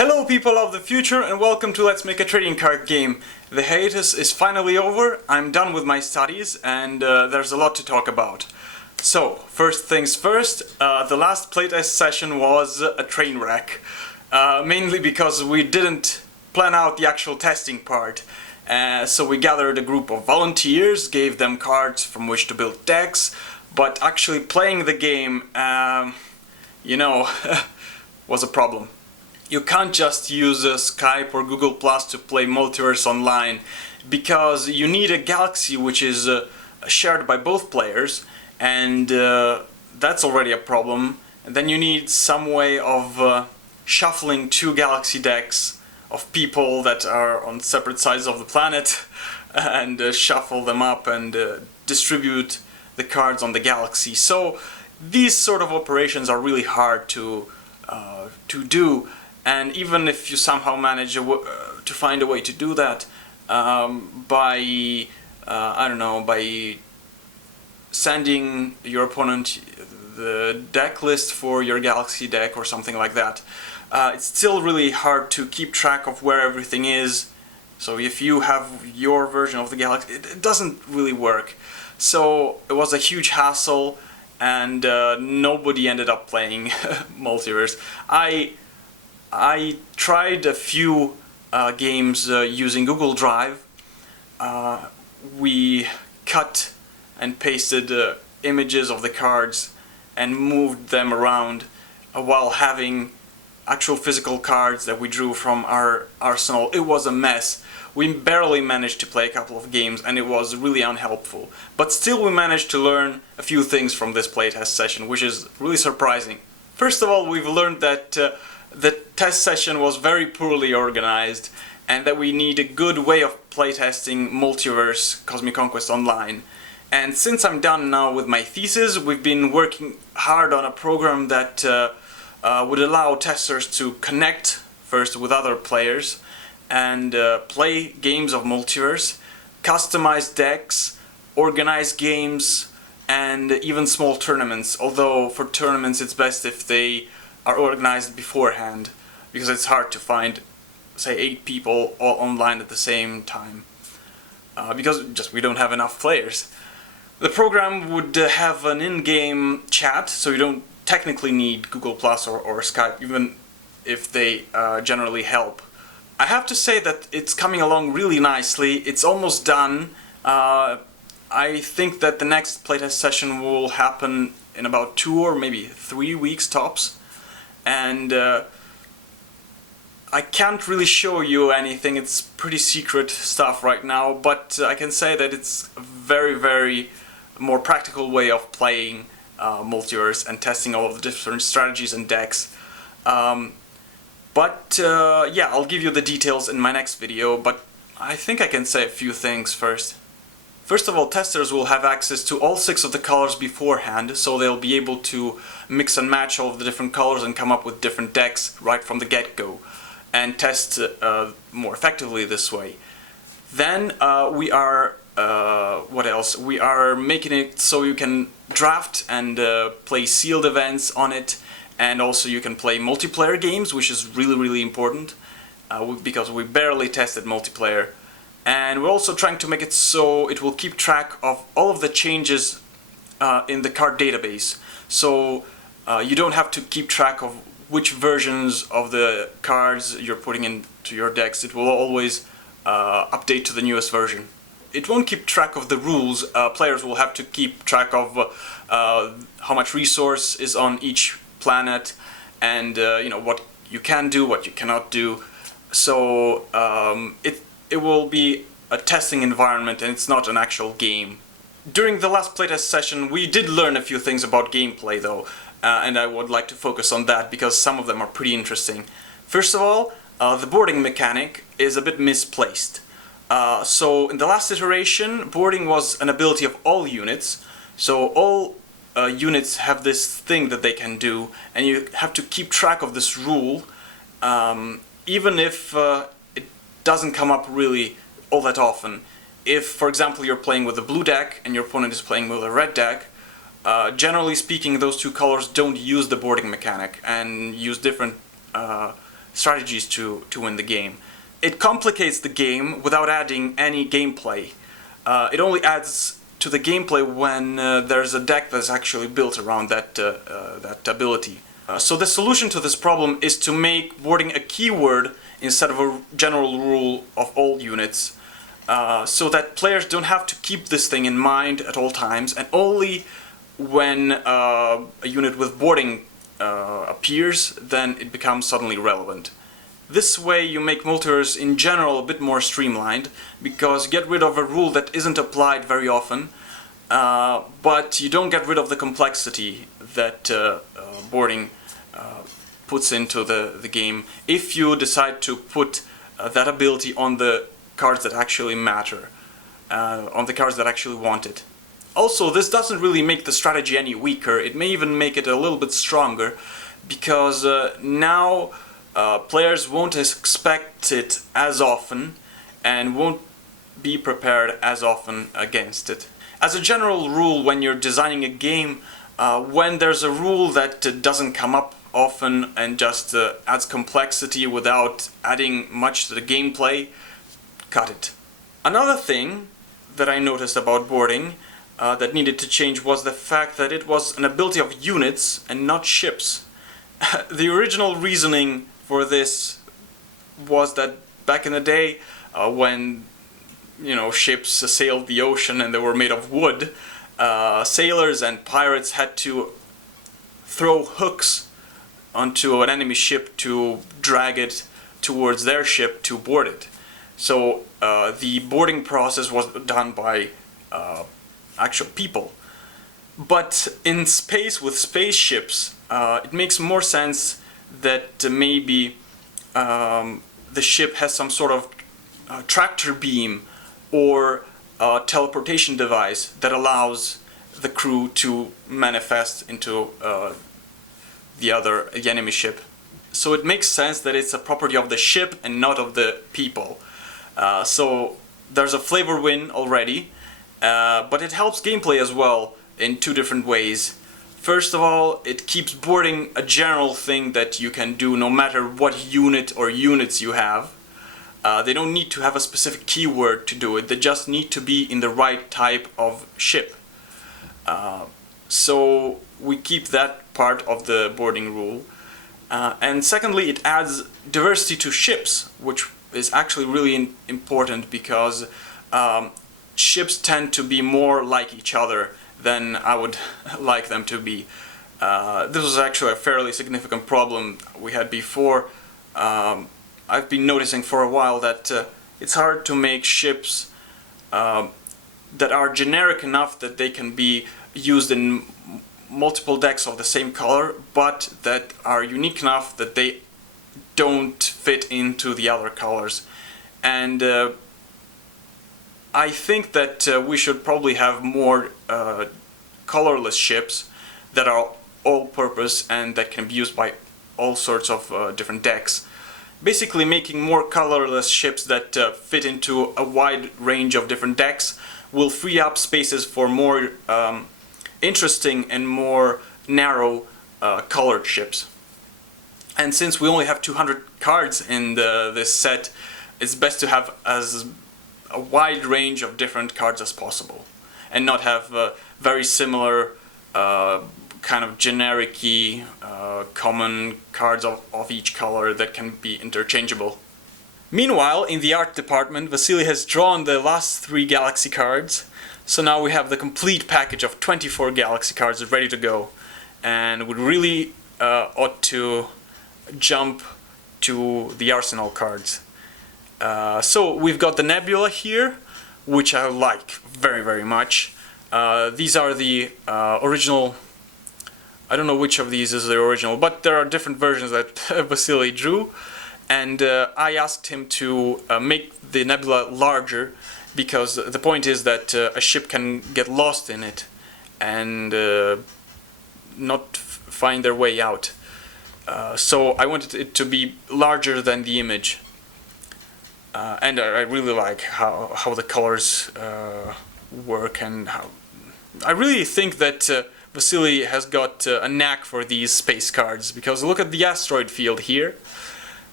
Hello people of the future and welcome to Let's Make a Trading Card Game. The hiatus is finally over, I'm done with my studies and there's a lot to talk about. So, first things first, the last playtest session was a train wreck. Mainly because we didn't plan out the actual testing part. So we gathered a group of volunteers, gave them cards from which to build decks, but actually playing the game, was a problem. You can't just use Skype or Google Plus to play Multiverse online, because you need a galaxy which is shared by both players, and that's already a problem. And then you need some way of shuffling two galaxy decks of people that are on separate sides of the planet and shuffle them up and distribute the cards on the galaxy. So these sort of operations are really hard to do. And even if you somehow manage to find a way to do that by sending your opponent the deck list for your galaxy deck or something like that, it's still really hard to keep track of where everything is. So if you have your version of the galaxy, it doesn't really work. So it was a huge hassle, and nobody ended up playing Multiverse. I tried a few games using Google Drive. We cut and pasted images of the cards and moved them around while having actual physical cards that we drew from our arsenal. It was a mess. We barely managed to play a couple of games and it was really unhelpful. But still we managed to learn a few things from this playtest session, which is really surprising. First of all, we've learned that the test session was very poorly organized and that we need a good way of playtesting Multiverse Cosmic Conquest Online. And since I'm done now with my thesis, we've been working hard on a program that would allow testers to connect first with other players and play games of Multiverse, customize decks, organize games, and even small tournaments. Although for tournaments it's best if they are organized beforehand, because it's hard to find, say, 8 people all online at the same time, because we don't have enough players. The program would have an in-game chat, so you don't technically need Google Plus or Skype, even if they generally help. I have to say that it's coming along really nicely. It's almost done. I think that the next playtest session will happen in about 2 or maybe 3 weeks tops. And I can't really show you anything, it's pretty secret stuff right now, but I can say that it's a very, very more practical way of playing Multiverse and testing all of the different strategies and decks. Yeah, I'll give you the details in my next video, but I think I can say a few things first. First of all, testers will have access to all 6 of the colors beforehand, so they'll be able to mix and match all of the different colors and come up with different decks right from the get-go, and test more effectively this way. Then we are, what else? We are making it so you can draft and play sealed events on it, and also you can play multiplayer games, which is really, really important, because we barely tested multiplayer. And we're also trying to make it so it will keep track of all of the changes in the card database. So you don't have to keep track of which versions of the cards you're putting into your decks. It will always update to the newest version. It won't keep track of the rules. Players will have to keep track of how much resource is on each planet, and what you can do, what you cannot do. So it will be a testing environment and it's not an actual game. During the last playtest session we did learn a few things about gameplay though, and I would like to focus on that because some of them are pretty interesting. First of all, the boarding mechanic is a bit misplaced. So in the last iteration, boarding was an ability of all units, so all units have this thing that they can do, and you have to keep track of this rule, even if it doesn't come up really all that often. If, for example, you're playing with a blue deck and your opponent is playing with a red deck, generally speaking those two colors don't use the boarding mechanic and use different strategies to win the game. It complicates the game without adding any gameplay. It only adds to the gameplay when there's a deck that's actually built around that ability. So the solution to this problem is to make boarding a keyword instead of a general rule of all units, so that players don't have to keep this thing in mind at all times, and only when a unit with boarding appears, then it becomes suddenly relevant. This way you make multiverse in general a bit more streamlined, because you get rid of a rule that isn't applied very often, but you don't get rid of the complexity that boarding puts into the game if you decide to put that ability on the cards that actually matter, on the cards that actually want it. Also, this doesn't really make the strategy any weaker, it may even make it a little bit stronger, because now players won't expect it as often and won't be prepared as often against it. As a general rule, when you're designing a game, when there's a rule that doesn't come up often and just adds complexity without adding much to the gameplay, cut it. Another thing that I noticed about boarding that needed to change was the fact that it was an ability of units and not ships. The original reasoning for this was that back in the day, when ships sailed the ocean and they were made of wood, sailors and pirates had to throw hooks onto an enemy ship to drag it towards their ship to board it. So the boarding process was done by actual people. But in space, with spaceships, it makes more sense that maybe the ship has some sort of tractor beam or teleportation device that allows the crew to manifest into the enemy ship. So it makes sense that it's a property of the ship and not of the people. So there's a flavor win already, but it helps gameplay as well in two different ways. First of all, it keeps boarding a general thing that you can do no matter what unit or units you have. They don't need to have a specific keyword to do it, they just need to be in the right type of ship. So we keep that part of the boarding rule. And secondly, it adds diversity to ships, which is actually really important, because ships tend to be more like each other than I would like them to be. This was actually a fairly significant problem we had before. I've been noticing for a while that it's hard to make ships that are generic enough that they can be used in multiple decks of the same color, but that are unique enough that they don't fit into the other colors. And I think that we should probably have more colorless ships that are all-purpose and that can be used by all sorts of different decks. Basically making more colorless ships that fit into a wide range of different decks will free up spaces for more interesting and more narrow colored ships. And since we only have 200 cards in this set, it's best to have as a wide range of different cards as possible, and not have very similar kind of generic-y common cards of each color that can be interchangeable. Meanwhile, in the art department, Vasiliy has drawn the last 3 Galaxy cards, so now we have the complete package of 24 Galaxy cards ready to go, and we really ought to jump to the Arsenal cards. So we've got the Nebula here, which I like very, very much. These are the original. I don't know which of these is the original, but there are different versions that Vasiliy drew, and I asked him to make the nebula larger, because the point is that a ship can get lost in it and not find their way out. So I wanted it to be larger than the image, and I really like how the colors work, and how I really think that Vasiliy has got a knack for these space cards, because look at the asteroid field here.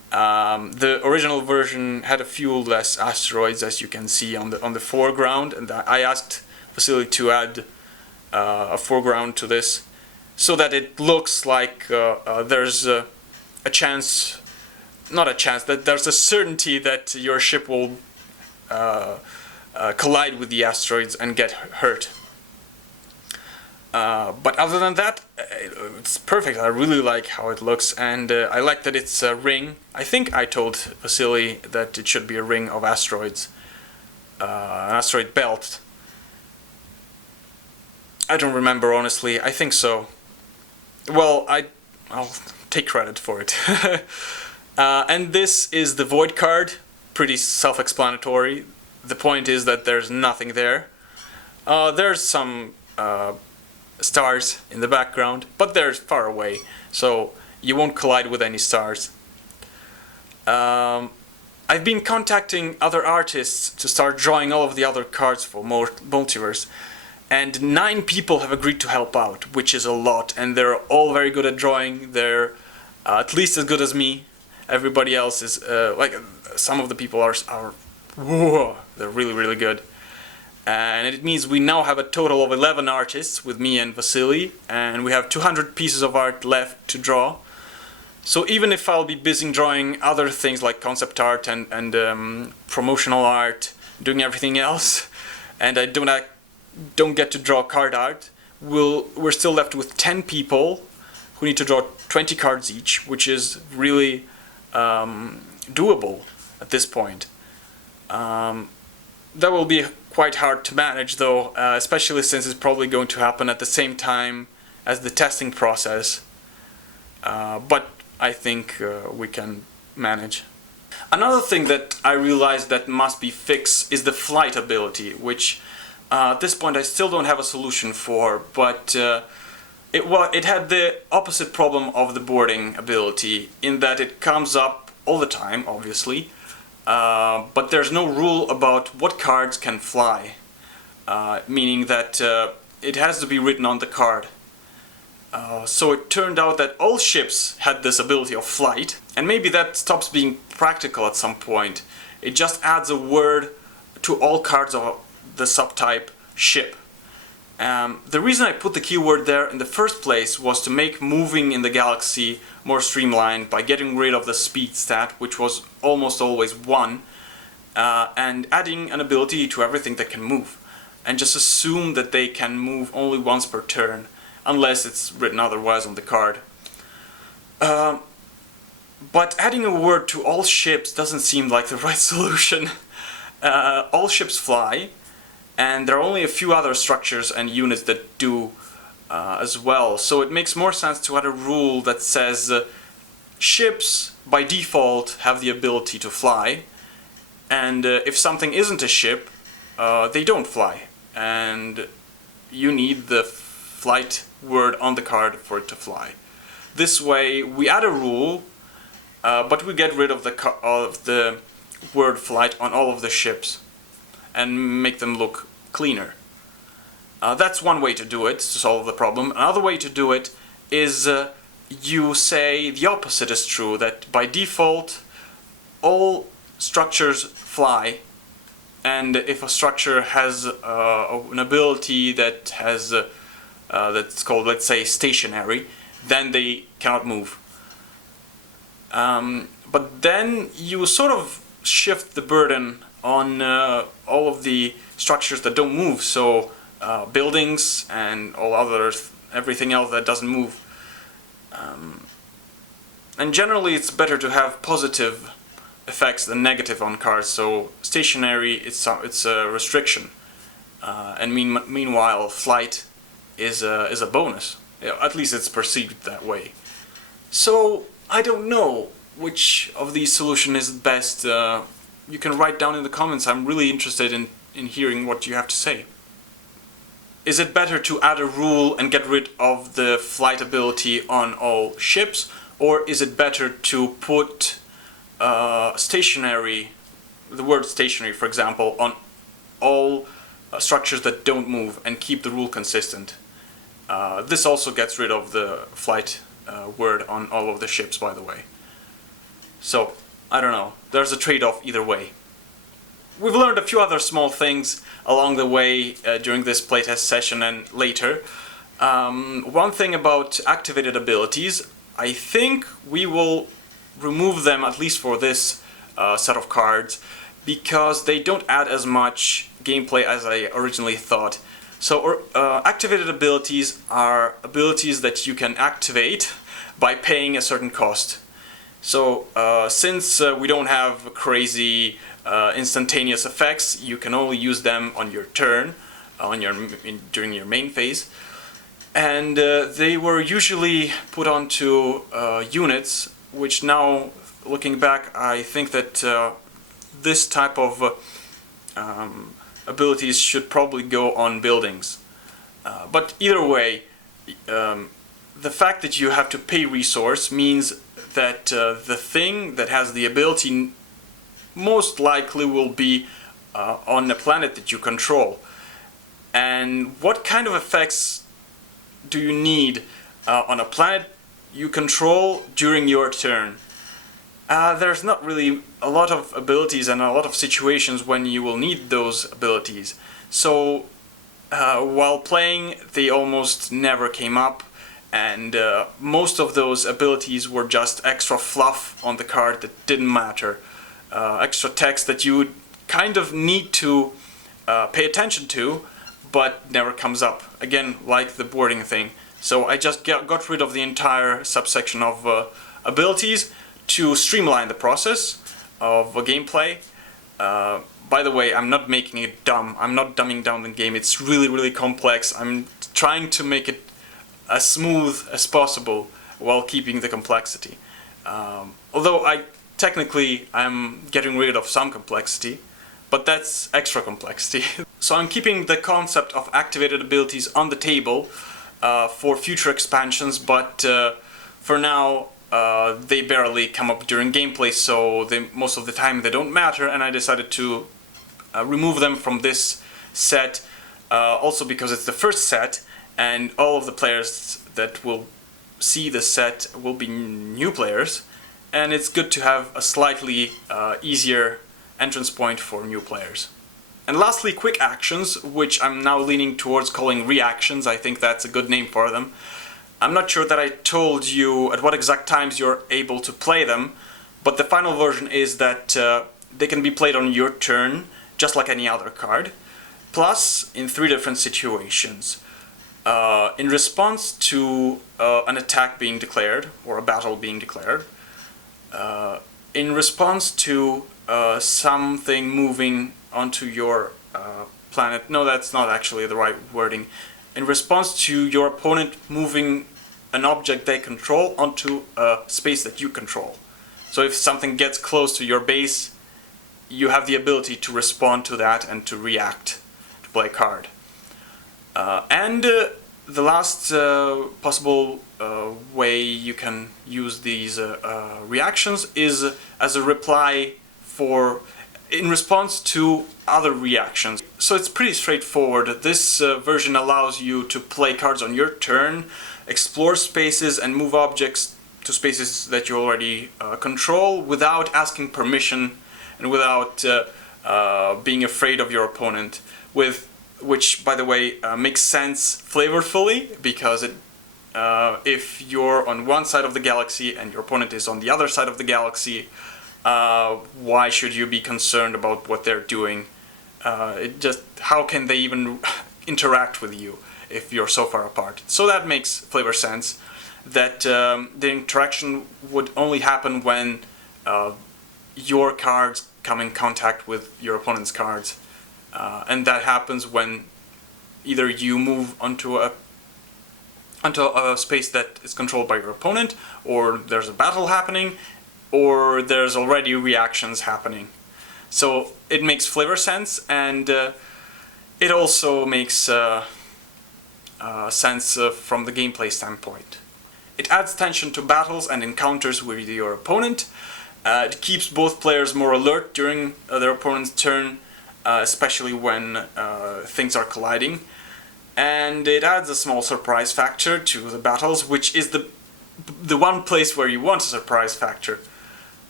The original version had a few less asteroids, as you can see on the foreground, and I asked Vasiliy to add a foreground to this, so that it looks like there's a chance, not a chance, that there's a certainty that your ship will collide with the asteroids and get hurt. But other than that, it's perfect. I really like how it looks, and I like that it's a ring. I think I told Vasiliy that it should be a ring of asteroids, an asteroid belt. I don't remember, honestly. I think so. Well, I'll take credit for it. And this is the void card. Pretty self-explanatory. The point is that there's nothing there. There's some stars in the background, but they're far away, so you won't collide with any stars. I've been contacting other artists to start drawing all of the other cards for Multiverse, and 9 people have agreed to help out, which is a lot, and they're all very good at drawing. They're at least as good as me. Everybody else is like, some of the people are whoa, they're really good. And it means we now have a total of 11 artists with me and Vasiliy, and we have 200 pieces of art left to draw. So even if I'll be busy drawing other things like concept art and promotional art, doing everything else, and I don't get to draw card art, we're still left with 10 people who need to draw 20 cards each, which is really doable at this point. That will be quite hard to manage though, especially since it's probably going to happen at the same time as the testing process. But I think we can manage. Another thing that I realized that must be fixed is the flight ability, which at this point I still don't have a solution for, but it had the opposite problem of the boarding ability, in that it comes up all the time, obviously. But there's no rule about what cards can fly, meaning that it has to be written on the card. So it turned out that all ships had this ability of flight, and maybe that stops being practical at some point. It just adds a word to all cards of the subtype ship. The reason I put the keyword there in the first place was to make moving in the galaxy more streamlined by getting rid of the speed stat, which was almost always 1, and adding an ability to everything that can move, and just assume that they can move only once per turn, unless it's written otherwise on the card. But adding a word to all ships doesn't seem like the right solution. All ships fly, and there are only a few other structures and units that do as well. So it makes more sense to add a rule that says ships by default have the ability to fly, and if something isn't a ship, they don't fly, and you need the flight word on the card for it to fly. This way we add a rule, but we get rid of the word flight on all of the ships and make them look cleaner. That's one way to do it, to solve the problem. Another way to do it is you say the opposite is true, that by default all structures fly, and if a structure has an ability that has that's called, let's say, stationary, then they cannot move. But then you sort of shift the burden on all of the structures that don't move, so buildings and all others, everything else that doesn't move. And generally it's better to have positive effects than negative on cards, so stationary, it's a restriction, and meanwhile flight is a bonus. At least it's perceived that way. So I don't know which of these solutions is best. You can write down in the comments. I'm really interested in hearing what you have to say. Is it better to add a rule and get rid of the flight ability on all ships, or is it better to put stationary, the word stationary for example, on all structures that don't move and keep the rule consistent? This also gets rid of the flight word on all of the ships, by the way. So, I don't know, there's a trade-off either way. We've learned a few other small things along the way during this playtest session and later. One thing about activated abilities, I think we will remove them, at least for this set of cards, because they don't add as much gameplay as I originally thought. So activated abilities are abilities that you can activate by paying a certain cost. So since we don't have crazy instantaneous effects, you can only use them on your turn, during your main phase. And they were usually put onto units, which now, looking back, I think that this type of abilities should probably go on buildings. But either way, the fact that you have to pay resource means that the thing that has the ability most likely will be on a planet that you control. And what kind of effects do you need on a planet you control during your turn? There's not really a lot of abilities and a lot of situations when you will need those abilities. So while playing, they almost never came up, and most of those abilities were just extra fluff on the card that didn't matter. Extra text that you would kind of need to pay attention to, but never comes up. Again, like the boarding thing. So I just got rid of the entire subsection of abilities to streamline the process of gameplay. By the way, I'm not making it dumb. I'm not dumbing down the game. It's really, really complex. I'm trying to make it as smooth as possible while keeping the complexity. Although I'm getting rid of some complexity, but that's extra complexity. So I'm keeping the concept of activated abilities on the table for future expansions, but for now they barely come up during gameplay, so most of the time they don't matter, and I decided to remove them from this set, also because it's the first set, and all of the players that will see the set will be new players, and it's good to have a slightly easier entrance point for new players. And lastly, quick actions, which I'm now leaning towards calling reactions. I think that's a good name for them. I'm not sure that I told you at what exact times you're able to play them, but the final version is that they can be played on your turn, just like any other card, plus in 3 different situations. In response to an attack being declared, or a battle being declared, in response to something moving onto your planet. No, that's not actually the right wording. In response to your opponent moving an object they control onto a space that you control. So if something gets close to your base, you have the ability to respond to that and to react, to play a card. And the last possible way you can use these reactions is as a reply in response to other reactions. So it's pretty straightforward. This version allows you to play cards on your turn, explore spaces and move objects to spaces that you already control without asking permission and without being afraid of your opponent, which by the way makes sense flavorfully, because if you're on one side of the galaxy and your opponent is on the other side of the galaxy, why should you be concerned about what they're doing? How can they even interact with you if you're so far apart? So that makes flavor sense, that the interaction would only happen when your cards come in contact with your opponent's cards, and that happens when either you move onto a space that is controlled by your opponent, or there's a battle happening, or there's already reactions happening. So it makes flavor sense, and it also makes sense from the gameplay standpoint. It adds tension to battles and encounters with your opponent. It keeps both players more alert during their opponent's turn, especially when things are colliding. And it adds a small surprise factor to the battles, which is the one place where you want a surprise factor.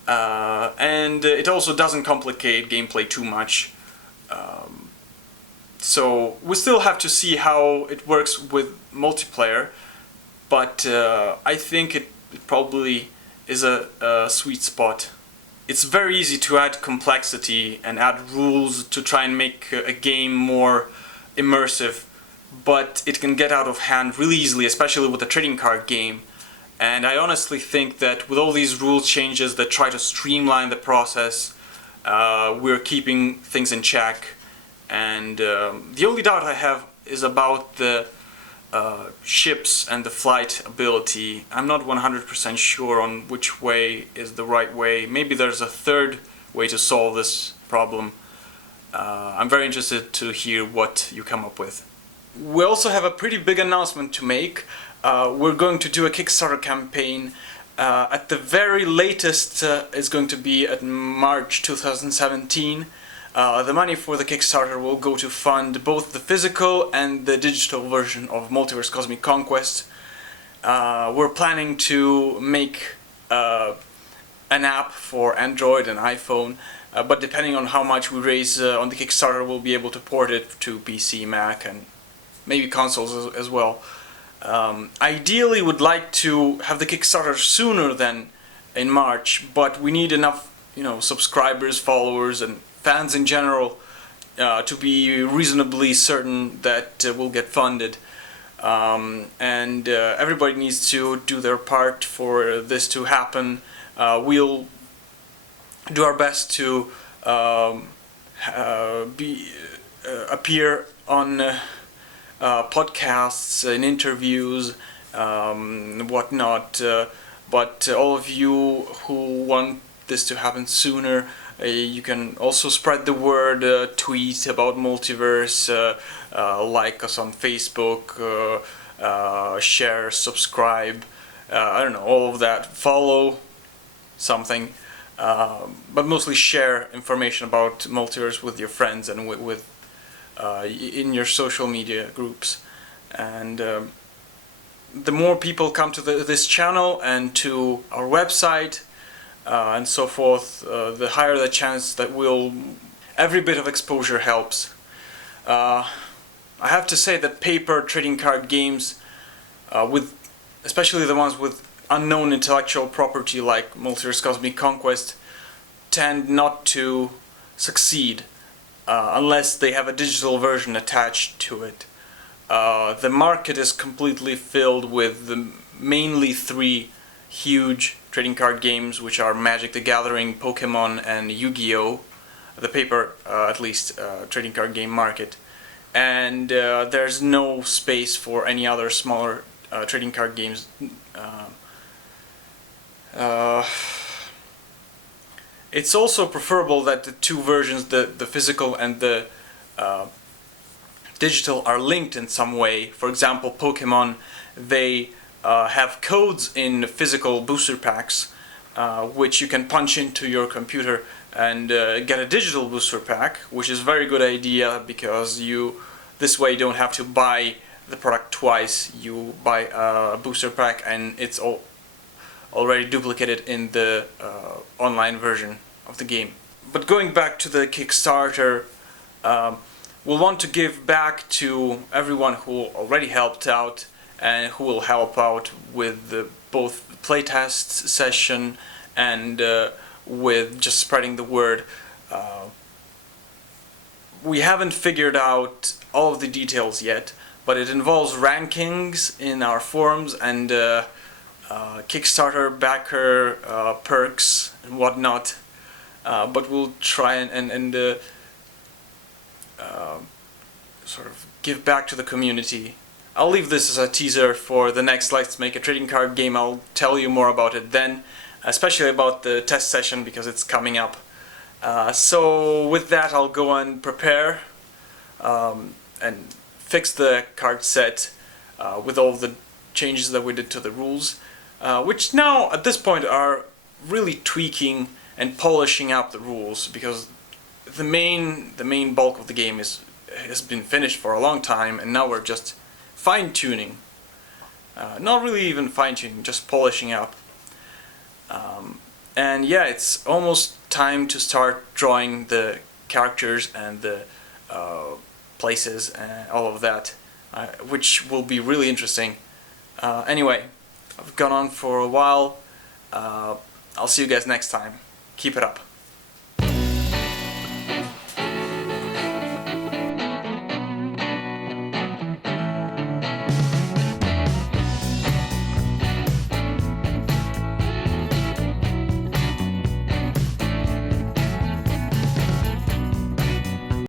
and it also doesn't complicate gameplay too much. So we still have to see how it works with multiplayer, but I think it probably is a sweet spot. It's very easy to add complexity and add rules to try and make a game more immersive, but it can get out of hand really easily, especially with a trading card game. And I honestly think that with all these rule changes that try to streamline the process, we're keeping things in check. And the only doubt I have is about the ships and the flight ability. I'm not 100% sure on which way is the right way. Maybe there's a third way to solve this problem. I'm very interested to hear what you come up with. We also have a pretty big announcement to make. We're going to do a Kickstarter campaign. At the very latest, it's going to be at March 2017. The money for the Kickstarter will go to fund both the physical and the digital version of Multiverse Cosmic Conquest. We're planning to make an app for Android and iPhone, but depending on how much we raise on the Kickstarter, we'll be able to port it to PC, Mac, and maybe consoles as well. Ideally, would like to have the Kickstarter sooner than in March, but we need enough, subscribers, followers, and fans in general to be reasonably certain that we'll get funded. And everybody needs to do their part for this to happen. We'll do our best to appear on podcasts and interviews, whatnot, but all of you who want this to happen sooner, you can also spread the word, tweet about Multiverse, like us on Facebook, share, subscribe, I don't know, all of that, follow something, but mostly share information about Multiverse with your friends and with in your social media groups. And the more people come to this channel and to our website and so forth, the higher the chance that every bit of exposure helps. I have to say that paper trading card games, especially the ones with unknown intellectual property like Multiverse Cosmic Conquest, tend not to succeed unless they have a digital version attached to it. The market is completely filled with mainly three huge trading card games, which are Magic the Gathering, Pokemon, and Yu-Gi-Oh! The paper, at least, trading card game market. And there's no space for any other smaller trading card games. It's also preferable that the two versions, the physical and the digital, are linked in some way. For example, Pokemon, they have codes in physical booster packs, which you can punch into your computer and get a digital booster pack, which is a very good idea because this way you don't have to buy the product twice. You buy a booster pack and it's already duplicated in the online version of the game. But going back to the Kickstarter, we'll want to give back to everyone who already helped out and who will help out with both the playtest session and with just spreading the word. We haven't figured out all of the details yet, but it involves rankings in our forums and Kickstarter backer perks and whatnot. But we'll try and sort of give back to the community. I'll leave this as a teaser for the next Let's Make a Trading Card game. I'll tell you more about it then, especially about the test session because it's coming up. So with that, I'll go and prepare and fix the card set with all the changes that we did to the rules, which now at this point are really tweaking and polishing up the rules, because the main bulk of the game has been finished for a long time, and now we're just fine-tuning. Not really even fine-tuning, just polishing up. And yeah, it's almost time to start drawing the characters and the places and all of that, which will be really interesting. Anyway, I've gone on for a while. I'll see you guys next time. Keep it up.